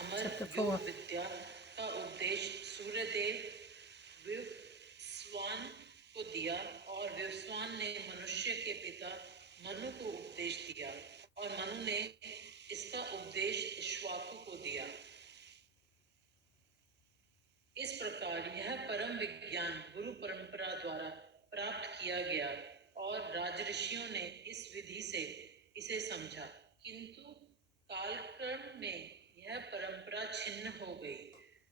अमर योग विद्या का उपदेश सूर्यदेव विवस्वान को दिया और विवस्वान ने मनुष्य के पिता मनु को उपदेश दिया और मनु ने इसका उपदेश इक्ष्वाकु को दिया। इस प्रकार यह परम विज्ञान गुरु परंपरा द्वारा प्राप्त किया गया और राजऋषियों ने इस विधि से इसे समझा, किंतु कालक्रम में यह परंपरा छिन्न हो गई,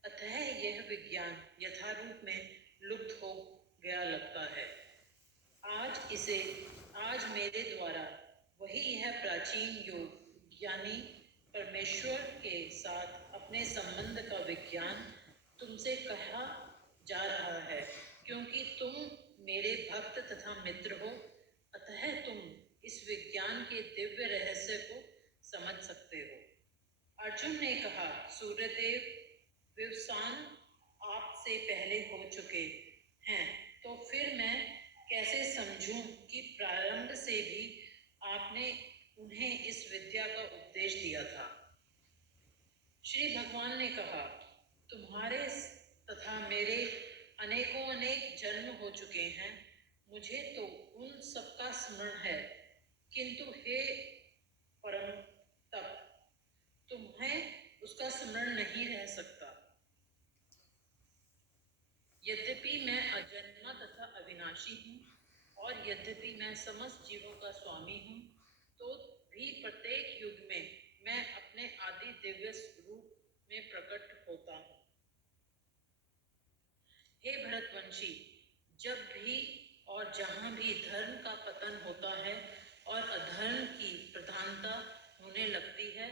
अतः यह विज्ञान यथारूप में लुप्त हो गया लगता है। आज मेरे द्वारा वही यह प्राचीन योग ज्ञानी परमेश्वर के साथ अपने संबंध का विज्ञान तुमसे कहा जा रहा है, क्योंकि तुम मेरे भक्त तथा मित्र हो, अतः तुम इस विज्ञान के दिव्य रहस्य को समझ सकते हो। अर्जुन ने कहा, सूर्यदेव विवस्वान आपसे पहले हो चुके हैं, तो फिर मैं कैसे समझूं कि प्रारंभ से भी आपने उन्हें इस विद्या का उपदेश दिया था। श्री भगवान ने कहा, तुम्हारे तथा मेरे अनेकों अनेक जन्म हो चुके हैं, मुझे तो उन सबका स्मरण है, किंतु हे परम तप, तुम्हें उसका स्मरण नहीं रह सकता। यद्यपि मैं अजन्मा तथा अविनाशी हूँ और यद्यपि मैं समस्त जीवों का स्वामी हूँ, तो भी प्रत्येक युग में मैं अपने आदि दिव्य स्वरूप में प्रकट होता हूँ। हे भरतवंशी, जब भी और जहाँ भी धर्म का पतन होता है और अधर्म की प्रधानता होने लगती है,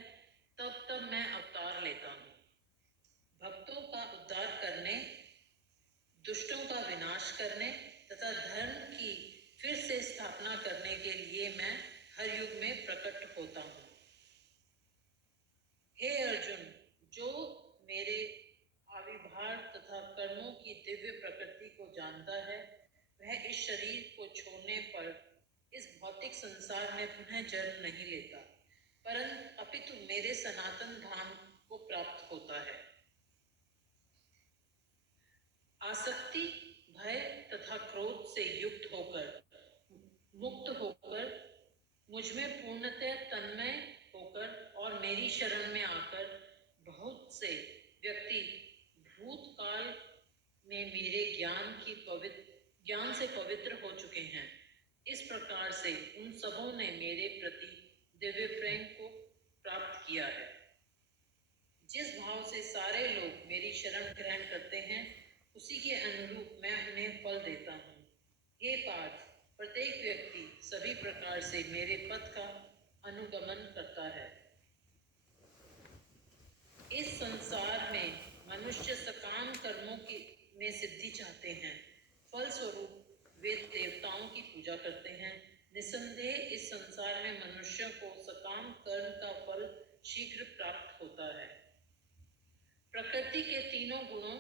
तब तब मैं अवतार लेता हूँ। भक्तों का उद्धार करने, दुष्टों का विनाश करने तथा धर्म की फिर से स्थापना करने के लिए मैं हर युग में प्रकट होता हूँ। हे अर्जुन, जो मेरे आविर्भाव तथा कर्मों की दिव्य प्रकृति को जानता है, वह इस शरीर को छोड़ने पर इस भौतिक संसार में पुनः जन्म नहीं लेता, परंतु अपितु मेरे सनातन धाम को प्राप्त होता है। आसक्ति, भय तथा क्रोध से युक्त होकर, मुक्त होकर, मुझमें पूर्णतः तन्मय होकर और मेरी शरण में आकर बहुत से व्यक्ति भूतकाल में मेरे ज्ञान से पवित्र हो चुके हैं। इस प्रकार से उन सबों ने मेरे प्रति दिव्य प्रेम को प्राप्त किया है। जिस भाव से सारे लोग मेरी शरण ग्रहण करते हैं, उसी के अनुरूप मैं उन्हें फल देता हूँ। हे पार्थ, प्रत्येक व्यक्ति सभी प्रकार से मेरे पथ का अनुगमन करता है। इस संसार में मनुष्य सकाम कर्मों में सिद्धि चाहते हैं, फल स्वरूप वे देवताओं की पूजा करते हैं। निसंदेह इस संसार में मनुष्य को सकाम कर्म का फल शीघ्र प्राप्त होता है। प्रकृति के तीनों गुणों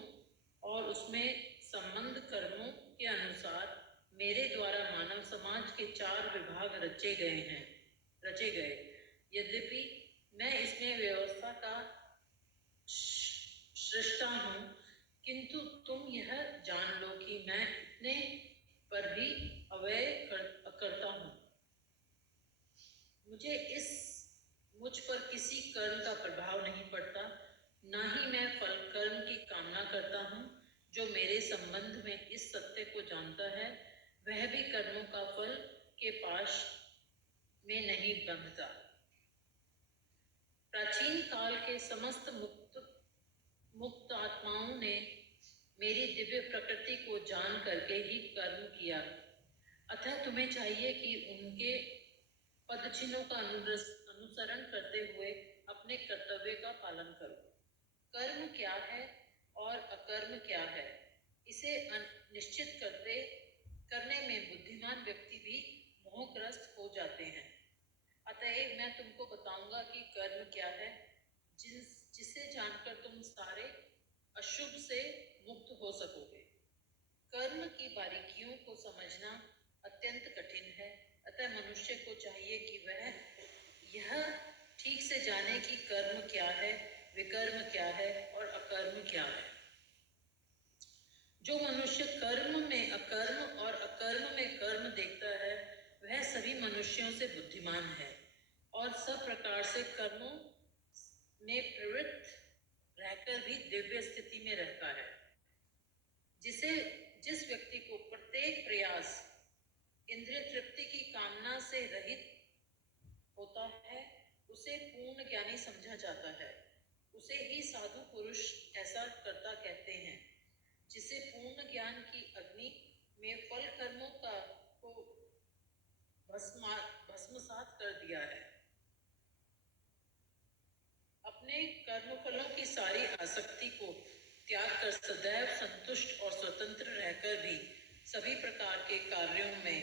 और उसमें संबंध कर्मों के अनुसार मेरे द्वारा मानव समाज के 4 विभाग रचे गए। यद्यपि मैं इसमें व्यवस्था का सृष्टा हूँ, किंतु तुम यह जान लो कि मैं इतने पर भी अव्यय करता हूँ। मुझ पर किसी कर्म का प्रभाव नहीं पड़ता, ना ही मैं फल कर्म की कामना करता हूँ। जो मेरे संबंध में इस सत्य को जानता है, वह भी कर्मों का फल के पाश में नहीं बंधता। प्राचीन काल के समस्त मुक्त आत्माओं ने मेरी दिव्य प्रकृति को जान करके ही कर्म किया, अतः तुम्हें चाहिए कि उनके पदचिन्हों का अनुसरण करते हुए अपने कर्तव्य का पालन करो। कर्म क्या है और अकर्म क्या है, इसे निश्चित करने में बुद्धिमान व्यक्ति भी मोहग्रस्त हो जाते हैं। अतएव मैं तुमको बताऊंगा कि कर्म क्या है, जिसे जानकर तुम सारे अशुभ से मुक्त हो सकोगे। कर्म की बारीकियों को समझना अत्यंत कठिन है, अतः मनुष्य को चाहिए कि वह यह ठीक से जाने कि कर्म क्या है, विकर्म क्या है। जो मनुष्य कर्म में अकर्म और अकर्म में कर्म देखता है वह सभी मनुष्यों से बुद्धिमान है और सब प्रकार से कर्मों में प्रवृत्त रहकर भी दिव्य स्थिति में रहता है। जिस व्यक्ति को प्रत्येक प्रयास इंद्रिय तृप्ति की कामना से रहित होता है उसे पूर्ण ज्ञानी समझा जाता है। उसे ही साधु पुरुष ऐसा करता कहते हैं जिसे पूर्ण ज्ञान की अग्नि में फल कर्मों को भस्मसात कर दिया है। अपने कर्म फलों की सारी आसक्ति को त्याग कर सदैव संतुष्ट और स्वतंत्र रहकर भी सभी प्रकार के कार्यों में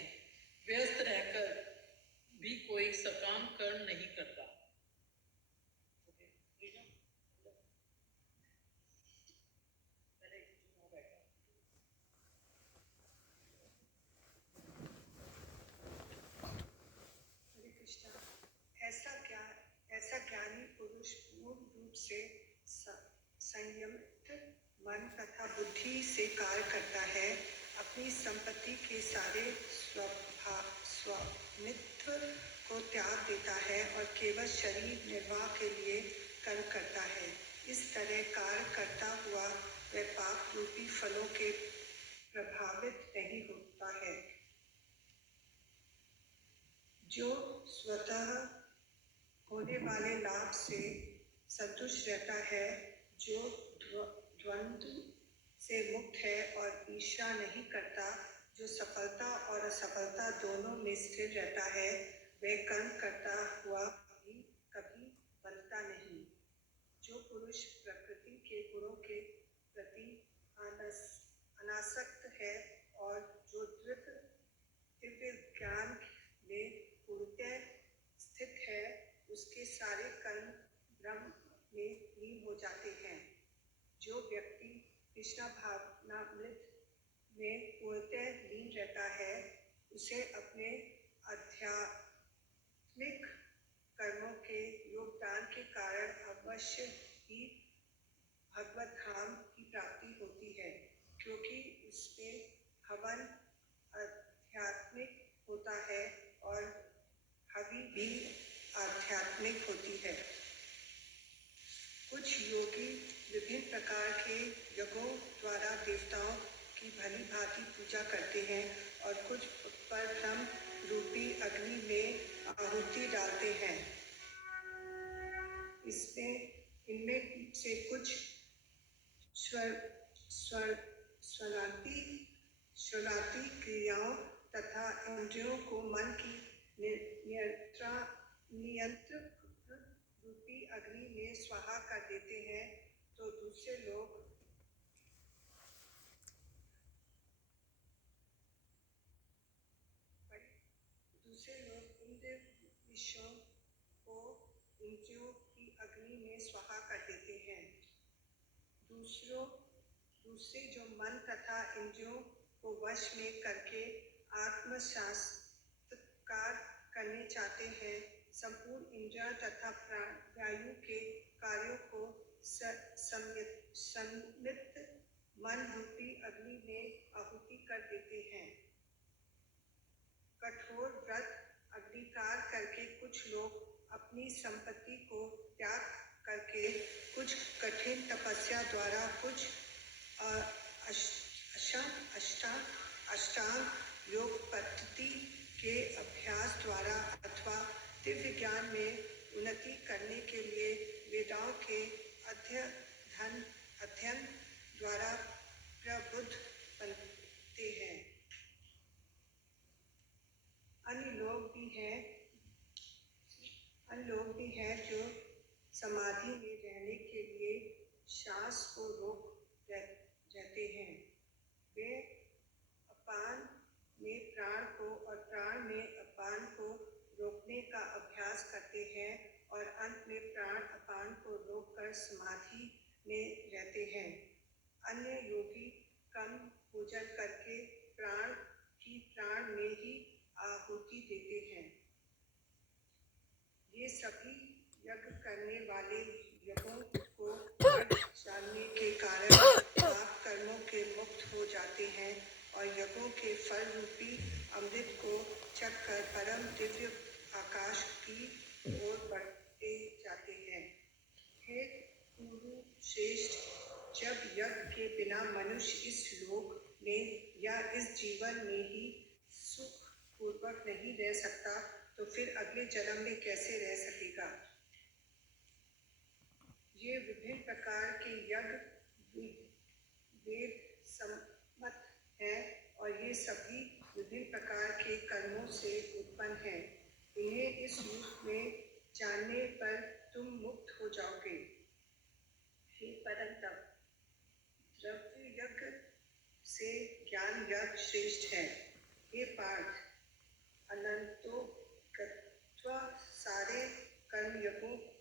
व्यस्त रहकर भी कोई सकाम कर्म नहीं करता। ऐसा ज्ञानी पुरुष पूर्ण रूप से संयमित मन तथा बुद्धि से कार्य करता है, अपनी संपत्ति के सारे स्वामित्व को त्याग देता है और केवल शरीर निर्वाह के लिए कर्म करता है। इस तरह कार्य करता हुआ वह पाप रूपी फलों के प्रभावित नहीं होता है। जो स्वतः होने वाले लाभ से संतुष्ट रहता है, जो द्वंद्व से मुक्त है और ईर्ष्या नहीं करता, जो सफलता और असफलता दोनों में स्थिर रहता है, वह कर्म करता हुआ भी कभी बंधता नहीं। जो पुरुष प्रकृति के गुणों के प्रति अनासक्त है और जो दिव्य ज्ञान में पूर्णतः स्थित है, उसके सारे कर्म ब्रह्म में लीन हो जाते हैं। जो व्यक्ति कृष्ण भावनामृत में पूर्णतः लीन रहता है, उसे अपने आध्यात्मिक कर्मों के योगदान के कारण अवश्य ही भगवत धाम की प्राप्ति होती है, क्योंकि उसमें हवन आध्यात्मिक होता है और हवि भी आध्यात्मिक होती है। कुछ योगी विभिन्न प्रकार के यज्ञों द्वारा देवताओं की भली भांति पूजा करते हैं और कुछ पर ब्रह्म रूपी अग्नि में आहुति डालते हैं। इनमें से कुछ स्वराती क्रियाओं तथा इंद्रियों को मन की नियंत्र रूपी अग्नि में स्वाहा कर देते हैं, तो दूसरे लोग इंद्र विषयों को इंद्रियों की अग्नि में स्वाहा कर देते हैं। दूसरे जो मन तथा इंद्रियों को वश में करके आत्म साक्षात्कार करने चाहते हैं, संपूर्ण इंद्रिय तथा प्राणवायु के कार्यों को संमित मन रूपी अग्नि में आहुति कर देते हैं। कठोर व्रत अंगीकार करके कुछ लोग अपनी संपत्ति को त्याग करके, कुछ कठिन तपस्या द्वारा, कुछ अष्टांग योग पद्धति के अभ्यास द्वारा अथवा दिव्य ज्ञान में उन्नति करने के लिए वेदाओं के अध्ययन द्वारा प्रबुद्ध बनते हैं। अन्य लोग भी हैं जो समाधि में रहने के लिए श्वास को रोक रहते हैं। वे अपान में प्राण को और प्राण में अपान को रोकने का अभ्यास करते हैं और अंत में प्राण अपान को रोककर समाधि में रहते हैं। अन्य योगी कम भोजन करके प्राण की प्राण में ही आहुति देते हैं। ये सभी यज्ञ करने वाले यज्ञों को जानने के कारण के फल रूपी अमृत को चखकर परम दिव्य आकाश की ओर बढ़ते जाते हैं। हे कुरु श्रेष्ठ, जब यज्ञ के बिना मनुष्य इस लोक में या इस जीवन में ही सुख पूर्वक नहीं रह सकता, तो फिर अगले जन्म में कैसे रह सकेगा। ये विभिन्न प्रकार के यज्ञ वेद सम्मत है और ये सभी विभिन्न प्रकार के कर्मों से उत्पन्न है। इन्हें इस रूप में जानने पर तुम मुक्त हो जाओगे। हे परंतप, द्रव्य यज्ञ से ज्ञान यज्ञ श्रेष्ठ है। हे पार्थ, अनंतो गत्वा सारे कर्म यज्ञों